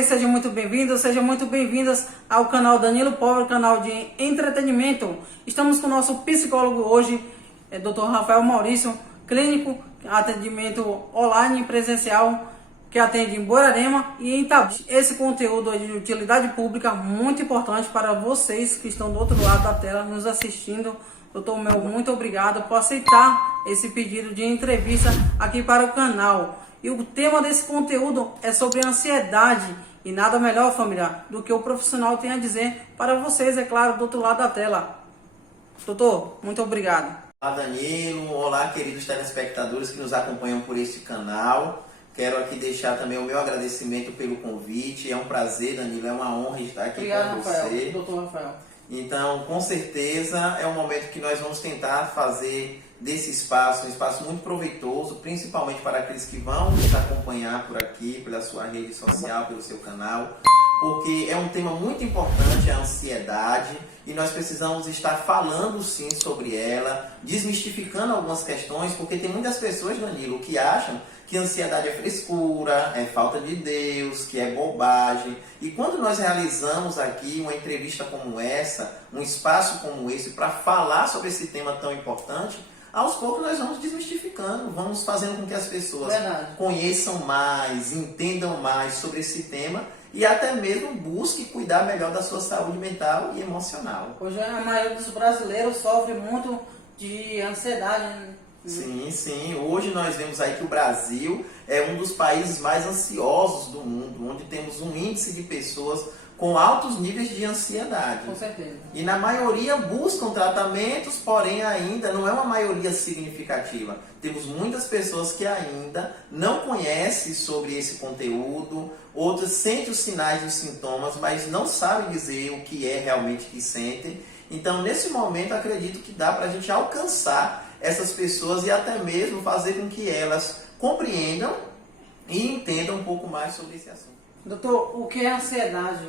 vocês, sejam muito bem-vindos, sejam muito bem-vindas ao canal Danilo Power, canal de entretenimento. Estamos com o nosso psicólogo hoje, Dr. Rafael Maurício, clínico, atendimento online presencial, que atende em Borarema e em Itabu. Esse conteúdo é de utilidade pública, muito importante para vocês que estão do outro lado da tela nos assistindo. Doutor Mel, muito obrigado por aceitar esse pedido de entrevista aqui para o canal. E o tema desse conteúdo é sobre ansiedade. E nada melhor, família, do que o profissional tem a dizer para vocês, é claro, do outro lado da tela. Doutor, muito obrigado. Olá, Danilo. Olá, queridos telespectadores que nos acompanham por este canal. Quero aqui deixar também o meu agradecimento pelo convite. É um prazer, Danilo, é uma honra estar aqui com você. Rafael, doutor Rafael. Então, com certeza, é um momento que nós vamos tentar fazer desse espaço um espaço muito proveitoso, principalmente para aqueles que vão nos acompanhar por aqui, pela sua rede social, pelo seu canal, porque é um tema muito importante, a ansiedade, e nós precisamos estar falando sim sobre ela, desmistificando algumas questões, porque tem muitas pessoas, Danilo, que acham que ansiedade é frescura, é falta de Deus, que é bobagem. E quando nós realizamos aqui uma entrevista como essa, um espaço como esse, para falar sobre esse tema tão importante, aos poucos nós vamos desmistificando, vamos fazendo com que as pessoas conheçam mais, entendam mais sobre esse tema e até mesmo busquem cuidar melhor da sua saúde mental e emocional. Hoje a maioria dos brasileiros sofre muito de ansiedade, né? Sim. Hoje nós vemos aí que o Brasil é um dos países mais ansiosos do mundo, onde temos um índice de pessoas com altos níveis de ansiedade. Com certeza. E na maioria buscam tratamentos, porém ainda não é uma maioria significativa. Temos muitas pessoas que ainda não conhecem sobre esse conteúdo, outras sentem os sinais e os sintomas, mas não sabem dizer o que é realmente que sentem. Então, nesse momento, acredito que dá para a gente alcançar essas pessoas e até mesmo fazer com que elas compreendam e entendam um pouco mais sobre esse assunto. Doutor, o que é ansiedade?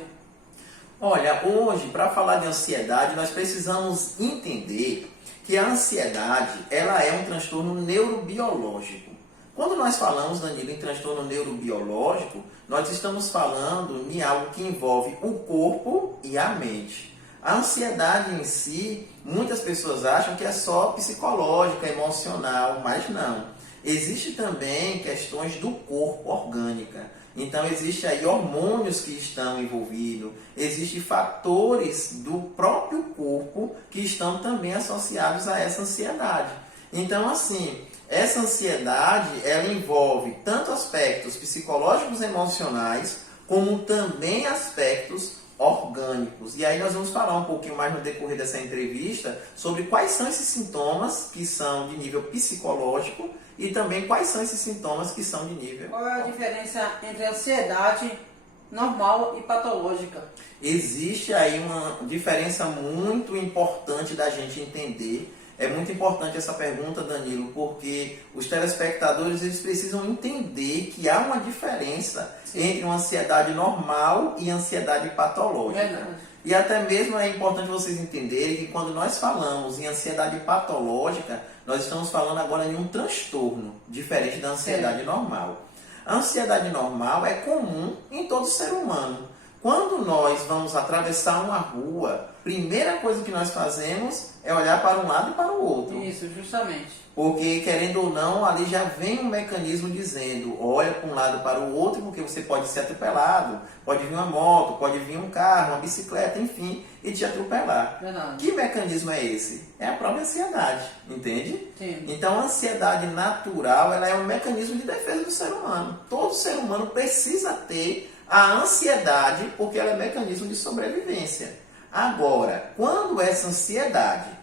Olha, hoje, para falar de ansiedade, nós precisamos entender que a ansiedade, ela é um transtorno neurobiológico. Quando nós falamos, Danilo, em transtorno neurobiológico, nós estamos falando em algo que envolve o corpo e a mente. A ansiedade em si, muitas pessoas acham que é só psicológica, emocional, mas não. Existem também questões do corpo, orgânica. Então, existem aí hormônios que estão envolvidos, existem fatores do próprio corpo que estão também associados a essa ansiedade. Então, assim, essa ansiedade, ela envolve tanto aspectos psicológicos e emocionais, como também aspectos orgânicos. E aí nós vamos falar um pouquinho mais no decorrer dessa entrevista sobre quais são esses sintomas que são de nível psicológico e também quais são esses sintomas que são de nível... Qual é a diferença entre ansiedade normal e patológica? Existe aí uma diferença muito importante da gente entender. É muito importante essa pergunta, Danilo, porque os telespectadores eles precisam entender que há uma diferença entre uma ansiedade normal e ansiedade patológica. E até mesmo é importante vocês entenderem que quando nós falamos em ansiedade patológica, nós estamos falando agora de um transtorno diferente da ansiedade normal. A ansiedade normal é comum em todo ser humano. Quando nós vamos atravessar uma rua, a primeira coisa que nós fazemos é olhar para um lado e para o outro. Isso, justamente. Porque, querendo ou não, ali já vem um mecanismo dizendo, olha para um lado e para o outro, porque você pode ser atropelado, pode vir uma moto, pode vir um carro, uma bicicleta, enfim, e te atropelar. Verdade. Que mecanismo é esse? É a própria ansiedade, entende? Sim. Então, a ansiedade natural, ela é um mecanismo de defesa do ser humano. Todo ser humano precisa ter a ansiedade, porque ela é mecanismo de sobrevivência. Agora, quando essa ansiedade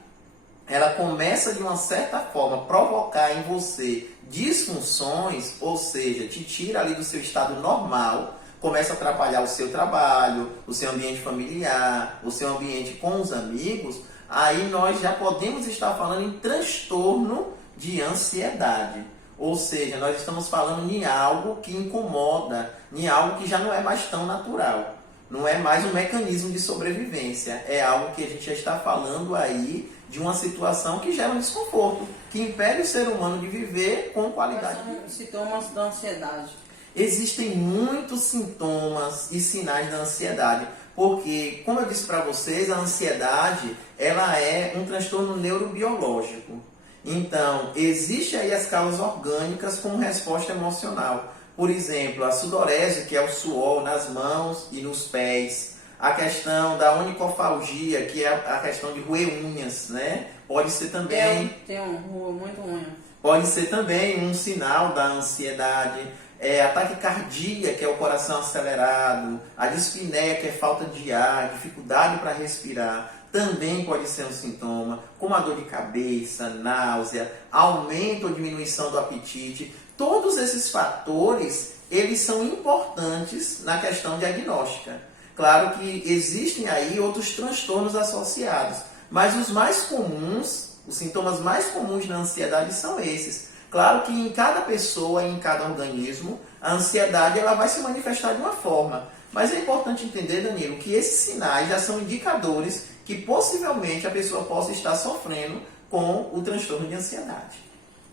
ela começa de uma certa forma a provocar em você disfunções, ou seja, te tira ali do seu estado normal, começa a atrapalhar o seu trabalho, o seu ambiente familiar, o seu ambiente com os amigos, aí nós já podemos estar falando em transtorno de ansiedade. Ou seja, nós estamos falando em algo que incomoda, em algo que já não é mais tão natural. Não é mais um mecanismo de sobrevivência. É algo que a gente já está falando aí de uma situação que gera um desconforto, que impede o ser humano de viver com qualidade. Quais são os sintomas da ansiedade? Existem muitos sintomas e sinais da ansiedade, porque, como eu disse para vocês, a ansiedade ela é um transtorno neurobiológico. Então, existe aí as causas orgânicas como resposta emocional. Por exemplo, a sudorese, que é o suor nas mãos e nos pés. A questão da onicofalgia, que é a questão de roer unhas, né? Pode ser também... Tem muito unha. Pode ser também um sinal da ansiedade. A taquicardia, que é o coração acelerado. A dispneia, que é falta de ar, dificuldade para respirar. Também pode ser um sintoma, como a dor de cabeça, náusea, aumento ou diminuição do apetite. Todos esses fatores, eles são importantes na questão diagnóstica. Claro que existem aí outros transtornos associados, mas os mais comuns, os sintomas mais comuns na ansiedade são esses. Claro que em cada pessoa, em cada organismo, a ansiedade ela vai se manifestar de uma forma. Mas é importante entender, Danilo, que esses sinais já são indicadores que possivelmente a pessoa possa estar sofrendo com o transtorno de ansiedade.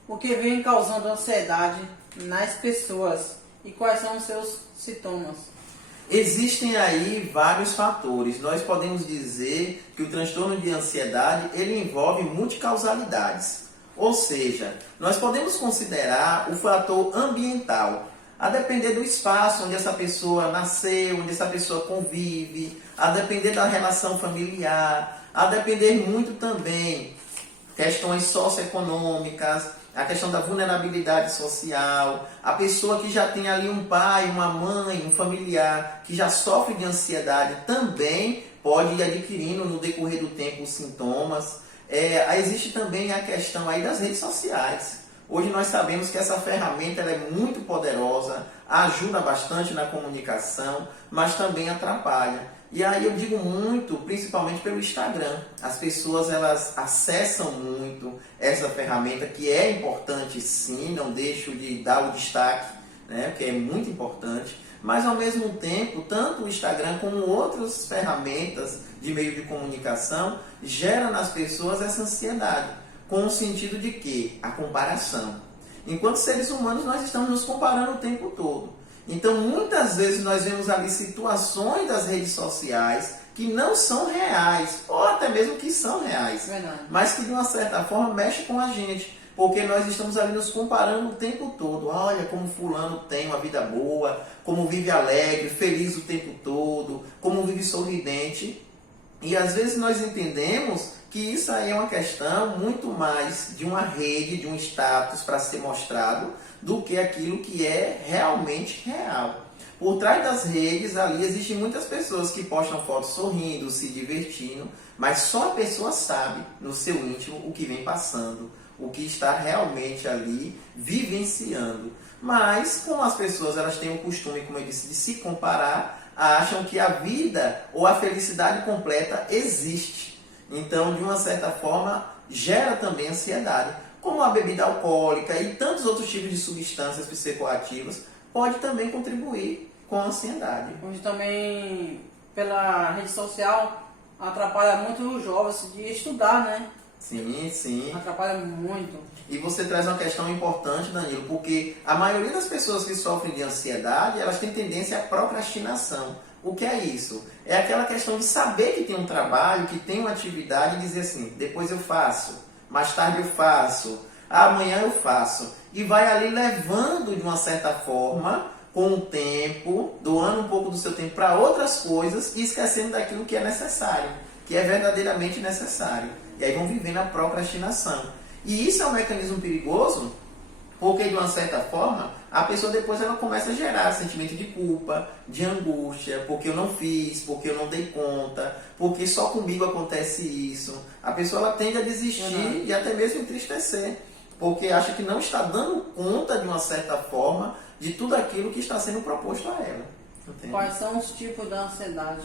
O que vem causando ansiedade nas pessoas e quais são os seus sintomas? Existem aí vários fatores. Nós podemos dizer que o transtorno de ansiedade ele envolve multicausalidades. Ou seja, nós podemos considerar o fator ambiental, a depender do espaço onde essa pessoa nasceu, onde essa pessoa convive, a depender da relação familiar, a depender muito também questões socioeconômicas, a questão da vulnerabilidade social, a pessoa que já tem ali um pai, uma mãe, um familiar que já sofre de ansiedade também pode ir adquirindo no decorrer do tempo os sintomas. Existe também a questão aí das redes sociais. Hoje nós sabemos que essa ferramenta ela é muito poderosa, ajuda bastante na comunicação, mas também atrapalha. E aí eu digo muito, principalmente pelo Instagram. As pessoas elas acessam muito essa ferramenta, que é importante sim, não deixo de dar o destaque, né, que é muito importante. Mas ao mesmo tempo, tanto o Instagram como outras ferramentas de meio de comunicação geram nas pessoas essa ansiedade. Com o sentido de que? A comparação. Enquanto seres humanos, nós estamos nos comparando o tempo todo. Então, muitas vezes, nós vemos ali situações das redes sociais que não são reais, ou até mesmo que são reais, Verdade. mas que, de uma certa forma, mexem com a gente. Porque nós estamos ali nos comparando o tempo todo. Olha como fulano tem uma vida boa, como vive alegre, feliz o tempo todo, como vive sorridente. E às vezes nós entendemos que isso aí é uma questão muito mais de uma rede, de um status para ser mostrado, do que aquilo que é realmente real. Por trás das redes, ali existem muitas pessoas que postam fotos sorrindo, se divertindo, mas só a pessoa sabe, no seu íntimo, o que vem passando, o que está realmente ali vivenciando. Mas, como as pessoas elas têm o costume, como eu disse, de se comparar, acham que a vida ou a felicidade completa existe. Então, de uma certa forma, gera também ansiedade. Como a bebida alcoólica e tantos outros tipos de substâncias psicoativas pode também contribuir com a ansiedade. Hoje também, pela rede social, atrapalha muito os jovens de estudar, né? Sim, sim. Atrapalha muito. E você traz uma questão importante, Danilo, porque a maioria das pessoas que sofrem de ansiedade, elas têm tendência à procrastinação. O que é isso? É aquela questão de saber que tem um trabalho, que tem uma atividade e dizer assim, depois eu faço, mais tarde eu faço, amanhã eu faço. E vai ali levando de uma certa forma, com o tempo, doando um pouco do seu tempo para outras coisas e esquecendo daquilo que é necessário, que é verdadeiramente necessário. E aí vão vivendo a procrastinação. E isso é um mecanismo perigoso, porque de uma certa forma, a pessoa depois ela começa a gerar sentimento de culpa, de angústia, porque eu não fiz, porque eu não dei conta, porque só comigo acontece isso. A pessoa ela tende a desistir e até mesmo entristecer, porque acha que não está dando conta de uma certa forma de tudo aquilo que está sendo proposto a ela. Entende? Quais são os tipos da ansiedade?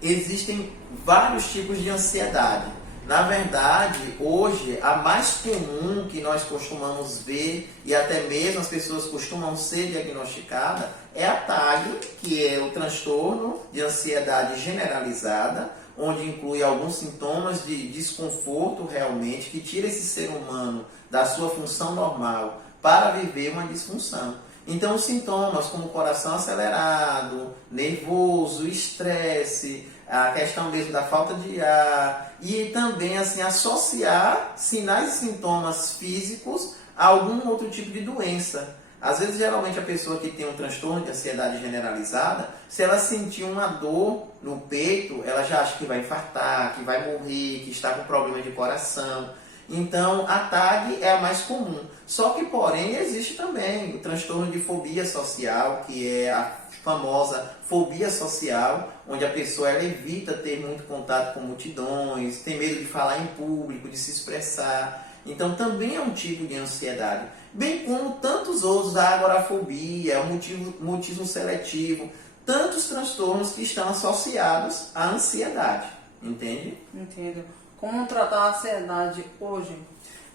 Existem vários tipos de ansiedade. Na verdade, hoje, a mais comum que nós costumamos ver, e até mesmo as pessoas costumam ser diagnosticadas, é a TAG, que é o transtorno de ansiedade generalizada, onde inclui alguns sintomas de desconforto realmente, que tira esse ser humano da sua função normal para viver uma disfunção. Então, os sintomas como coração acelerado, nervoso, estresse, a questão mesmo da falta de ar e também assim associar sinais e sintomas físicos a algum outro tipo de doença. Às vezes, geralmente, a pessoa que tem um transtorno de ansiedade generalizada, se ela sentir uma dor no peito, ela já acha que vai infartar, que vai morrer, que está com problema de coração. Então, a TAG é a mais comum. Só que, porém, existe também o transtorno de fobia social, que é a famosa fobia social, onde a pessoa ela evita ter muito contato com multidões, tem medo de falar em público, de se expressar. Então, também é um tipo de ansiedade. Bem como tantos outros, a agorafobia, o mutismo seletivo, tantos transtornos que estão associados à ansiedade. Entende? Entendo. Como tratar a ansiedade hoje?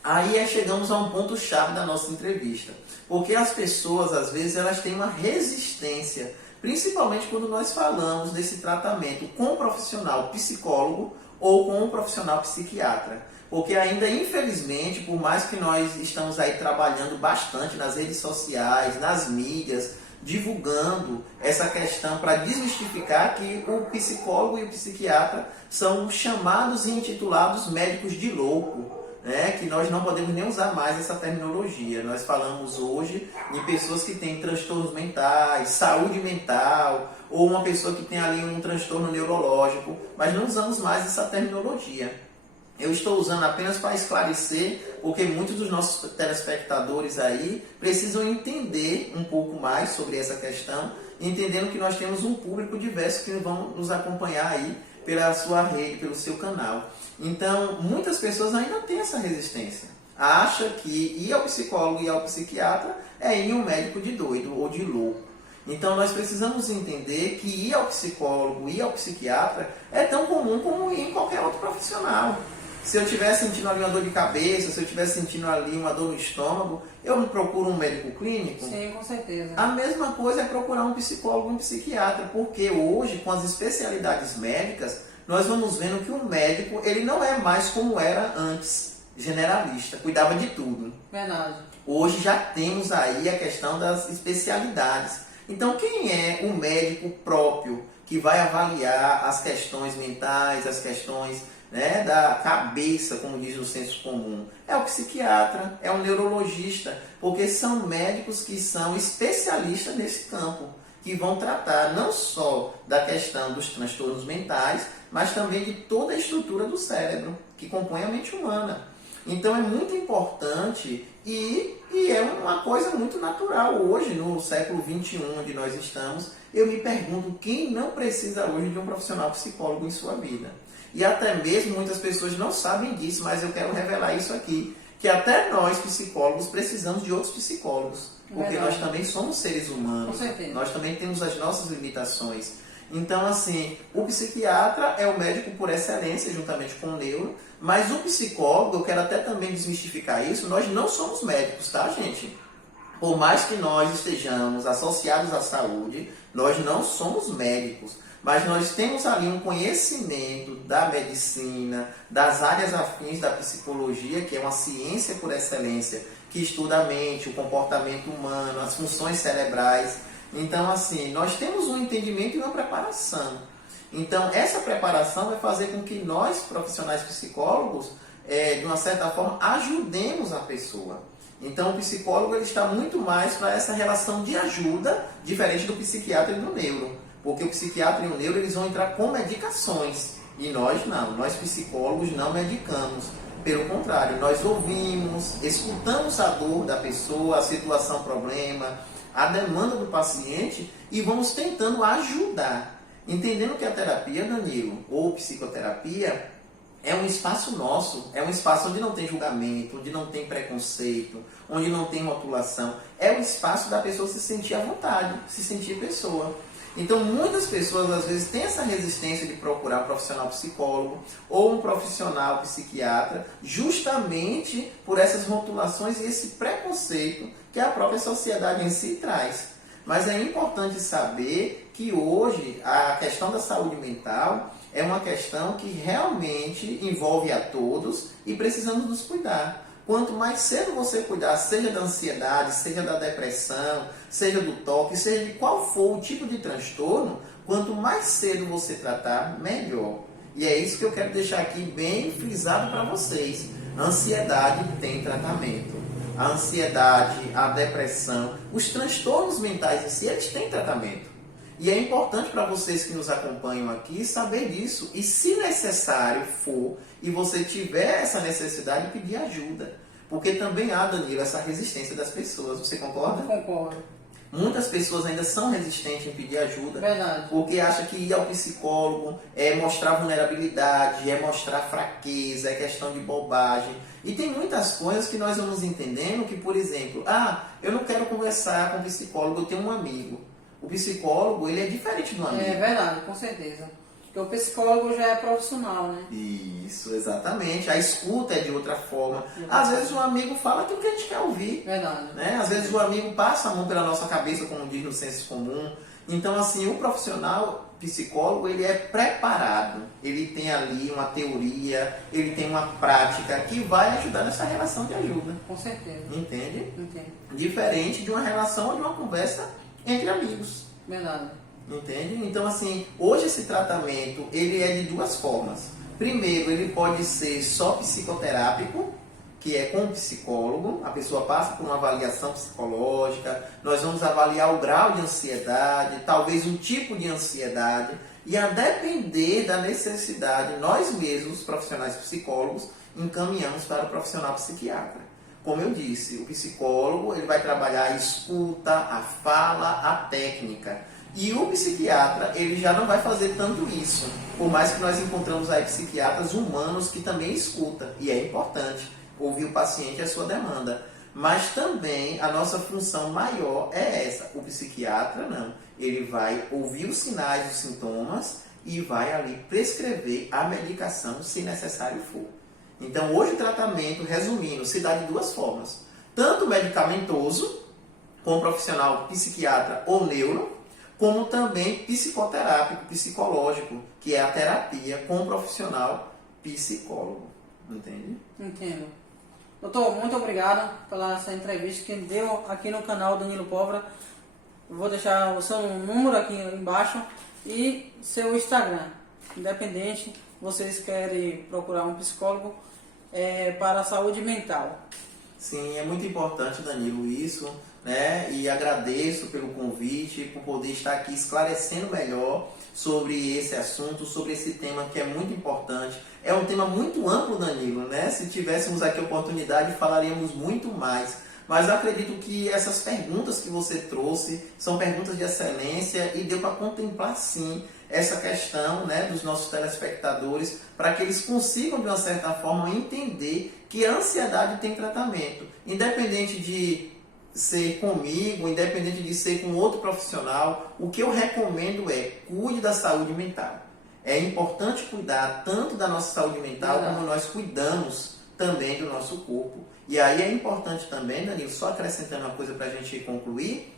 Aí chegamos a um ponto-chave da nossa entrevista. Porque as pessoas, às vezes, elas têm uma resistência, principalmente quando nós falamos desse tratamento com um profissional psicólogo ou com um profissional psiquiatra. Porque ainda, infelizmente, por mais que nós estamos aí trabalhando bastante nas redes sociais, nas mídias, divulgando essa questão para desmistificar que o psicólogo e o psiquiatra são chamados e intitulados médicos de louco, né? Que nós não podemos nem usar mais essa terminologia. Nós falamos hoje de pessoas que têm transtornos mentais, saúde mental, ou uma pessoa que tem ali um transtorno neurológico, mas não usamos mais essa terminologia. Eu estou usando apenas para esclarecer, porque muitos dos nossos telespectadores aí precisam entender um pouco mais sobre essa questão, entendendo que nós temos um público diverso que vão nos acompanhar aí pela sua rede, pelo seu canal. Então, muitas pessoas ainda têm essa resistência. Acha que ir ao psicólogo e ao psiquiatra é ir um médico de doido ou de louco. Então, nós precisamos entender que ir ao psicólogo e ao psiquiatra é tão comum como ir em qualquer outro profissional. Se eu estiver sentindo ali uma dor de cabeça, se eu estiver sentindo ali uma dor no estômago, eu não procuro um médico clínico? Sim, com certeza. A mesma coisa é procurar um psicólogo e um psiquiatra, porque hoje, com as especialidades médicas, nós vamos vendo que o médico ele não é mais como era antes, generalista, cuidava de tudo. Verdade. Hoje já temos aí a questão das especialidades. Então, quem é o médico próprio que vai avaliar as questões mentais, as questões da cabeça, como diz o senso comum? É o psiquiatra, é o neurologista, porque são médicos que são especialistas nesse campo, que vão tratar não só da questão dos transtornos mentais, mas também de toda a estrutura do cérebro, que compõe a mente humana. Então é muito importante e é uma coisa muito natural hoje, no século XXI, onde nós estamos. Eu me pergunto quem não precisa hoje de um profissional psicólogo em sua vida. E até mesmo muitas pessoas não sabem disso, mas eu quero revelar isso aqui, que até nós, psicólogos, precisamos de outros psicólogos, porque nós também somos seres humanos, nós também temos as nossas limitações. Então, assim, o psiquiatra é o médico por excelência, juntamente com o neuro, mas o psicólogo, eu quero até também desmistificar isso, nós não somos médicos, tá, gente? Por mais que nós estejamos associados à saúde, nós não somos médicos. Mas nós temos ali um conhecimento da medicina, das áreas afins da psicologia, que é uma ciência por excelência, que estuda a mente, o comportamento humano, as funções cerebrais. Então, assim, nós temos um entendimento e uma preparação. Então, essa preparação vai fazer com que nós, profissionais psicólogos, de uma certa forma, ajudemos a pessoa. Então, o psicólogo ele está muito mais para essa relação de ajuda, diferente do psiquiatra e do neuro. Porque o psiquiatra e o neuro eles vão entrar com medicações. E nós não. Nós psicólogos não medicamos. Pelo contrário, nós ouvimos, escutamos a dor da pessoa, a situação, problema, a demanda do paciente e vamos tentando ajudar. Entendendo que a terapia, Danilo, ou psicoterapia, é um espaço nosso, é um espaço onde não tem julgamento, onde não tem preconceito, onde não tem rotulação. É o espaço da pessoa se sentir à vontade, se sentir pessoa. Então, muitas pessoas, às vezes, têm essa resistência de procurar um profissional psicólogo ou um profissional psiquiatra, justamente por essas rotulações e esse preconceito que a própria sociedade em si traz. Mas é importante saber que hoje a questão da saúde mental é uma questão que realmente envolve a todos e precisamos nos cuidar. quanto mais cedo você cuidar, seja da ansiedade, seja da depressão, seja do toque, seja de qual for o tipo de transtorno, quanto mais cedo você tratar, melhor. E é isso que eu quero deixar aqui bem frisado para vocês. A ansiedade tem tratamento. A ansiedade, a depressão, os transtornos mentais em si, eles têm tratamento. E é importante para vocês que nos acompanham aqui saber disso. E se necessário for, e você tiver essa necessidade, pedir ajuda. Porque também há, Danilo, essa resistência das pessoas. Você concorda? Eu concordo. Muitas pessoas ainda são resistentes em pedir ajuda. Verdade. Porque acham que ir ao psicólogo é mostrar vulnerabilidade, é mostrar fraqueza, é questão de bobagem. E tem muitas coisas que nós vamos entendendo que, por exemplo, eu não quero conversar com o psicólogo, eu tenho um amigo. O psicólogo, ele é diferente do amigo. É verdade, com certeza. Porque o psicólogo já é profissional, né? Isso, exatamente. A escuta é de outra forma. Às vezes o amigo fala aquilo que a gente quer ouvir. Verdade. Né? Às vezes o amigo passa a mão pela nossa cabeça, como diz no senso comum. Então, assim, o profissional psicólogo, ele é preparado. Ele tem ali uma teoria, ele tem uma prática que vai ajudar nessa relação de ajuda. Com certeza. Entende? Entendo. Diferente de uma relação ou de uma conversa entre amigos. Verdade. Entende? Então, assim, hoje esse tratamento, ele é de duas formas. Primeiro, ele pode ser só psicoterápico, que é com o psicólogo, a pessoa passa por uma avaliação psicológica, nós vamos avaliar o grau de ansiedade, talvez um tipo de ansiedade, e a depender da necessidade, nós mesmos, profissionais psicólogos, encaminhamos para o profissional psiquiatra. Como eu disse, o psicólogo ele vai trabalhar a escuta, a fala, a técnica. E o psiquiatra, ele já não vai fazer tanto isso. Por mais que nós encontramos aí psiquiatras humanos que também escutam. E é importante ouvir o paciente e a sua demanda. Mas também a nossa função maior é essa. O psiquiatra não. Ele vai ouvir os sinais, os sintomas e vai ali prescrever a medicação se necessário for. Então hoje o tratamento, resumindo, se dá de duas formas. Tanto medicamentoso, com profissional psiquiatra ou neuro, como também psicoterápico, psicológico, que é a terapia com profissional psicólogo. Entende? Entendo. Doutor, muito obrigado pela essa entrevista que deu aqui no canal Danilo Póvoa. Vou deixar o seu número aqui embaixo e seu Instagram. Independente, vocês querem procurar um psicólogo para a saúde mental. Sim, é muito importante, Danilo, isso, né? E agradeço pelo convite, por poder estar aqui esclarecendo melhor sobre esse assunto, sobre esse tema que é muito importante. É um tema muito amplo, Danilo, né? Se tivéssemos aqui a oportunidade, falaríamos muito mais. Mas eu acredito que essas perguntas que você trouxe são perguntas de excelência e deu para contemplar, sim, essa questão, né, dos nossos telespectadores, para que eles consigam, de uma certa forma, entender que a ansiedade tem tratamento. Independente de ser comigo, independente de ser com outro profissional, o que eu recomendo é cuide da saúde mental. É importante cuidar tanto da nossa saúde mental como nós cuidamos também do nosso corpo. E aí é importante também, Danilo, só acrescentando uma coisa para a gente concluir,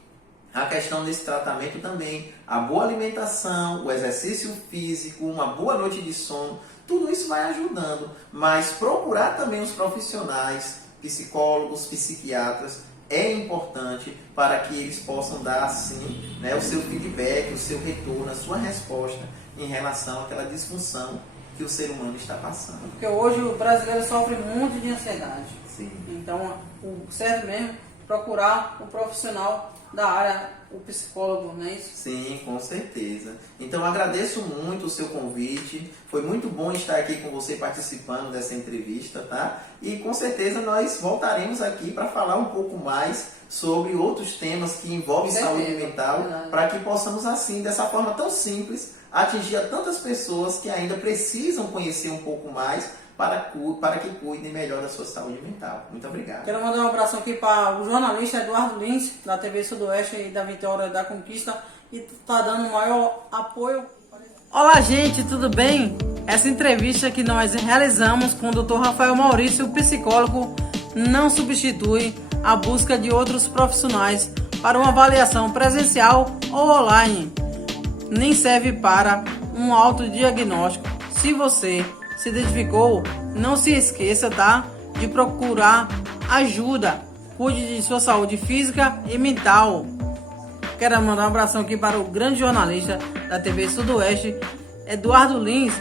a questão desse tratamento também, a boa alimentação, o exercício físico, uma boa noite de sono, tudo isso vai ajudando, mas procurar também os profissionais, psicólogos, psiquiatras, é importante para que eles possam dar, assim, né, o seu feedback, o seu retorno, a sua resposta em relação àquela disfunção que o ser humano está passando. Porque hoje o brasileiro sofre muito de ansiedade. Sim. Então, o certo mesmo é procurar o profissional da área, o psicólogo, não é isso? Sim, com certeza. Então, agradeço muito o seu convite. Foi muito bom estar aqui com você participando dessa entrevista, tá? E com certeza nós voltaremos aqui para falar um pouco mais sobre outros temas que envolvem saúde mental, para que possamos, assim, dessa forma tão simples, atingir a tantas pessoas que ainda precisam conhecer um pouco mais para que cuidem melhor da sua saúde mental. Muito obrigado. Quero mandar um abraço aqui para o jornalista Eduardo Lins, da TV Sudoeste e da Vitória da Conquista, e está dando o maior apoio. Olá, gente, tudo bem? Essa entrevista que nós realizamos com o Dr. Rafael Maurício, psicólogo, não substitui a busca de outros profissionais para uma avaliação presencial ou online. Nem serve para um autodiagnóstico. Se você se identificou, não se esqueça, tá? de procurar ajuda. Cuide de sua saúde física e mental. Quero mandar um abração aqui para o grande jornalista da TV Sudoeste, Eduardo Lins.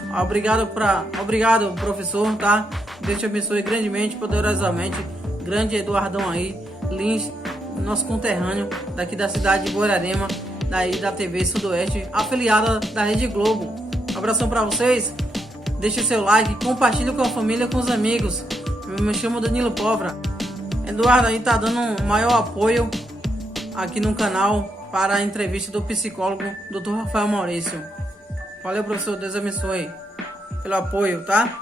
Obrigado, professor, tá? Deus te abençoe grandemente, poderosamente. Grande Eduardão aí, Lins, nosso conterrâneo daqui da cidade de Borarema, daí da TV Sudoeste, afiliada da Rede Globo. Um abração para vocês. Deixe seu like, compartilhe com a família, com os amigos. Eu me chamo Danilo Povra. Eduardo aí tá dando um maior apoio aqui no canal para a entrevista do psicólogo Dr. Rafael Maurício. Valeu, professor, Deus abençoe pelo apoio, tá?